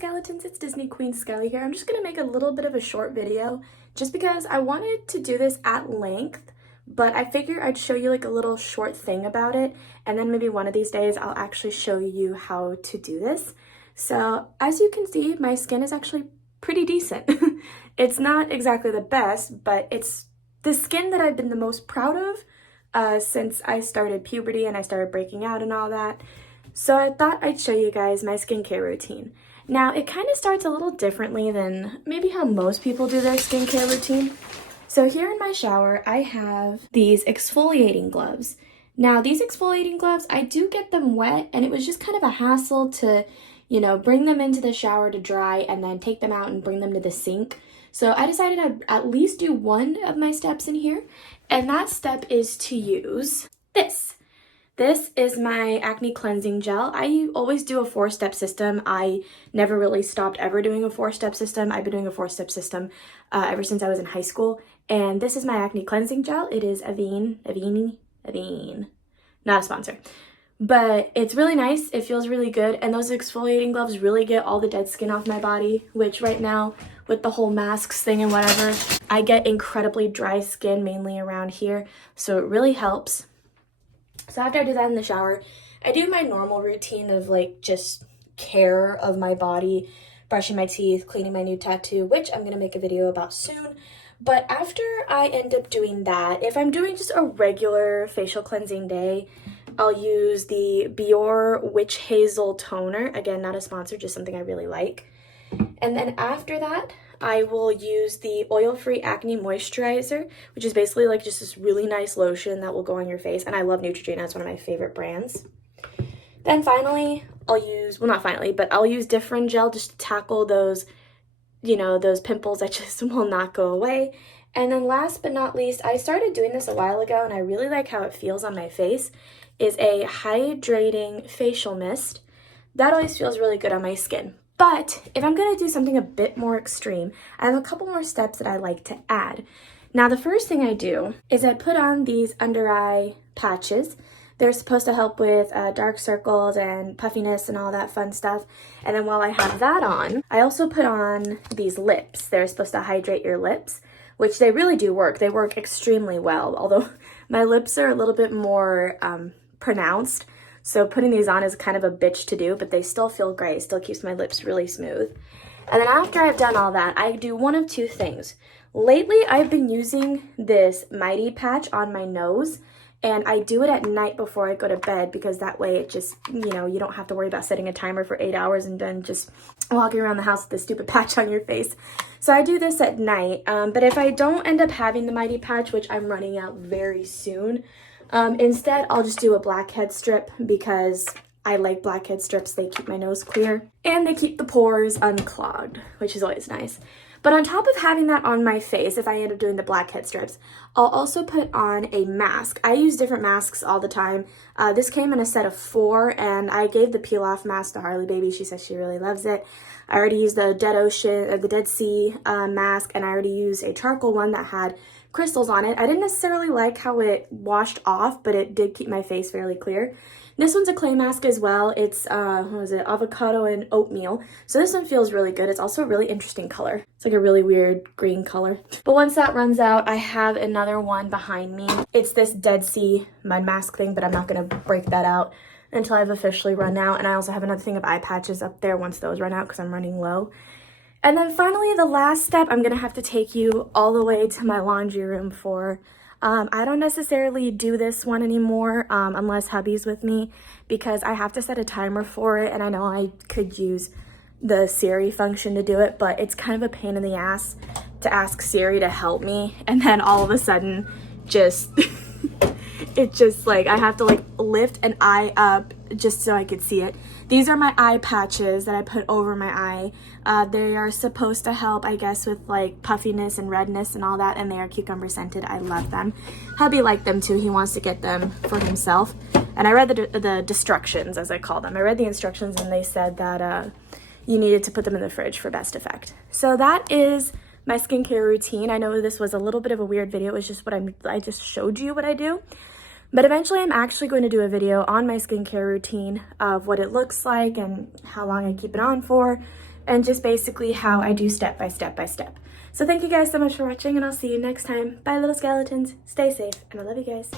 Skeletons, it's Disney Queen Skelly here. I'm just gonna make a little bit of a short video just because I wanted to do this at length, but I figured I'd show you like a little short thing about it, and then maybe one of these days I'll actually show you how to do this. So as you can see, my skin is actually pretty decent. It's not exactly the best, but it's the skin that I've been the most proud of since I started puberty and I started breaking out and all that. So I thought I'd show you guys my skincare routine. Now, it kind of starts a little differently than maybe how most people do their skincare routine. So here in my shower, I have these exfoliating gloves. Now, these exfoliating gloves, I do get them wet, and it was just kind of a hassle to, bring them into the shower to dry and then take them out and bring them to the sink. So I decided I'd at least do one of my steps in here, and that step is to use this. This is my acne cleansing gel. I always do a 4-step system. I never really stopped ever doing a 4-step system. I've been doing a 4-step system ever since I was in high school. And this is my acne cleansing gel. It is Avene, not a sponsor. But it's really nice. It feels really good. And those exfoliating gloves really get all the dead skin off my body, which right now with the whole masks thing and whatever, I get incredibly dry skin mainly around here. So it really helps. So after I do that in the shower, I do my normal routine of just care of my body, brushing my teeth, cleaning my new tattoo, which I'm going to make a video about soon. But after I end up doing that, if I'm doing just a regular facial cleansing day, I'll use the Biore Witch Hazel Toner. Again, not a sponsor, just something I really like. And then after that, I will use the Oil-Free Acne Moisturizer, which is basically just this really nice lotion that will go on your face. And I love Neutrogena. It's one of my favorite brands. Then finally, I'll use Differin Gel just to tackle those, those pimples that just will not go away. And then last but not least, I started doing this a while ago and I really like how it feels on my face, is a hydrating facial mist. That always feels really good on my skin. But if I'm going to do something a bit more extreme, I have a couple more steps that I like to add. Now, the first thing I do is I put on these under eye patches. They're supposed to help with dark circles and puffiness and all that fun stuff. And then while I have that on, I also put on these lips. They're supposed to hydrate your lips, which they really do work. They work extremely well, although my lips are a little bit more pronounced. So putting these on is kind of a bitch to do, but they still feel great. It still keeps my lips really smooth. And then after I've done all that, I do one of two things. Lately, I've been using this Mighty patch on my nose, and I do it at night before I go to bed because that way it just, you don't have to worry about setting a timer for 8 hours and then just walking around the house with this stupid patch on your face. So I do this at night, but if I don't end up having the Mighty patch, which I'm running out very soon, instead, I'll just do a blackhead strip because I like blackhead strips. They keep my nose clear and they keep the pores unclogged, which is always nice. But on top of having that on my face, if I end up doing the blackhead strips, I'll also put on a mask. I use different masks all the time. This came in a set of 4, and I gave the peel-off mask to Harley Baby. She says she really loves it. I already used the Dead Sea mask, and I already used a charcoal one that had crystals on it. I didn't necessarily like how it washed off, but it did keep my face fairly clear. This one's a clay mask as well. It's, avocado and oatmeal. So this one feels really good. It's also a really interesting color. It's like a really weird green color. But once that runs out, I have another one behind me. It's this Dead Sea mud mask thing, but I'm not going to break that out until I've officially run out. And I also have another thing of eye patches up there once those run out because I'm running low. And then finally, the last step, I'm going to have to take you all the way to my laundry room for. I don't necessarily do this one anymore unless hubby's with me because I have to set a timer for it, and I know I could use the Siri function to do it, but it's kind of a pain in the ass to ask Siri to help me, and then all of a sudden just it's just I have to lift an eye up just so I could see it. These are my eye patches that I put over my eye. They are supposed to help, I guess, with puffiness and redness and all that, and they are cucumber scented. I love them. Hubby liked them too. He wants to get them for himself. And I read the instructions, as I call them. I read the instructions and they said that you needed to put them in the fridge for best effect. So that is my skincare routine. I know this was a little bit of a weird video. It was just I just showed you what I do. But eventually I'm actually going to do a video on my skincare routine of what it looks like and how long I keep it on for, and just basically how I do step by step by step. So thank you guys so much for watching, and I'll see you next time. Bye, little skeletons. Stay safe, and I love you guys.